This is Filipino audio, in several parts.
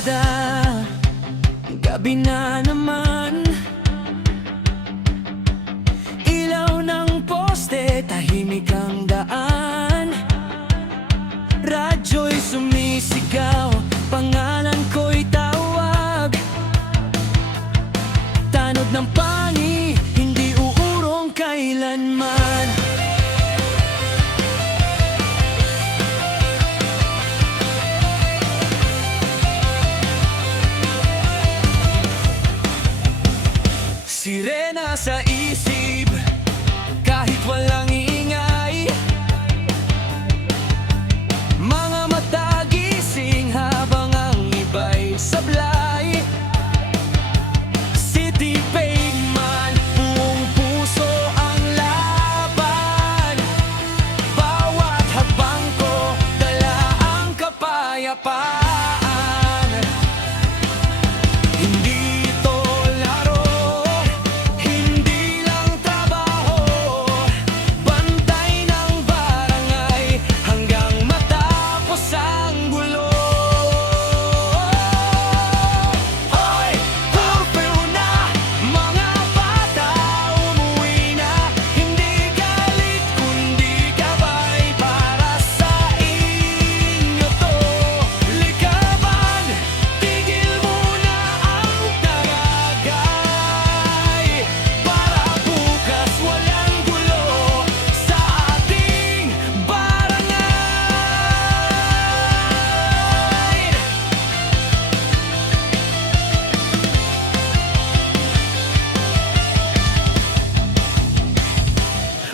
kalsada, gabi na naman. Ilaw ng poste, tahimik ang daan. Radyo'y sumisigaw, pangalan ko'y tawag. Tanod ng pani, hindi uurong kailanman. Sirena sa isip, kahit walang ingay. Mga mata gising habang ang iba'y sablay. City pavement, buong puso ang laban. Bawat hakbang ko, dala ang kapayapaan.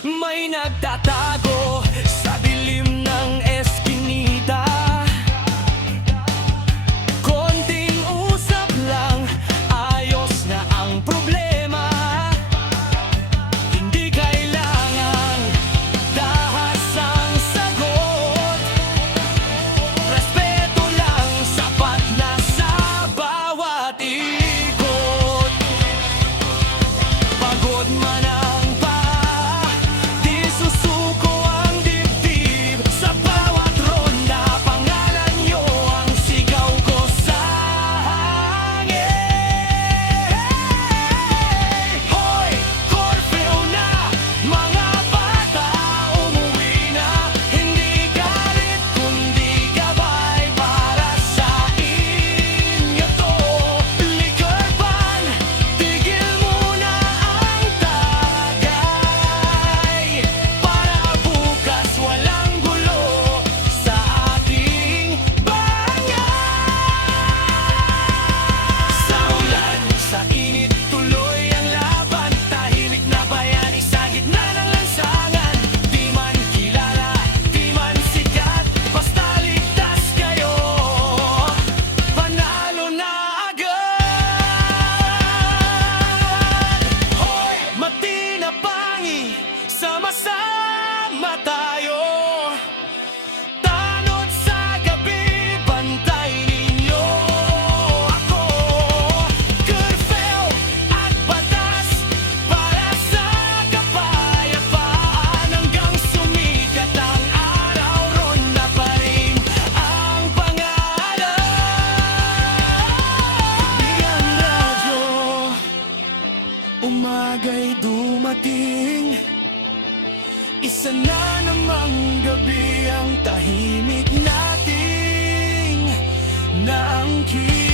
May nagtatago sa dilim ng eskinita. Konting usap lang, ayos na ang problema. Hindi kailangan dahas ang sagot. Respeto lang, sapat na sa bawat ikot. Pagod man ang susuko ang dibdib sa bawat ronda. Pangalan niyo ang sigaw ko sa hangin. Hoy, curfew na, mga bata umuwi na. Hindi galit kundi gabay para sa inyo to. Liquor ban, tigil muna ang tagay. Bukas walang gulo sa ating bayan. Sa ulan, sa init, tuloy ang laban. Tahimik na bayani sa gitna ng lansangan. Di man kilala, di man sikat, basta ligtas kayo, panalo na agad. Hoy, matinapangi, sama-sama tayo. Tanod sa gabi, bantay ninyo ako. Curfew at batas para sa kapayapaan. Hanggang sumikat ang araw, ron na pa rin ang pangalan. Di ang radyo, umaga'y dumating. Isa na namang gabi ang tahimik nating naangkin.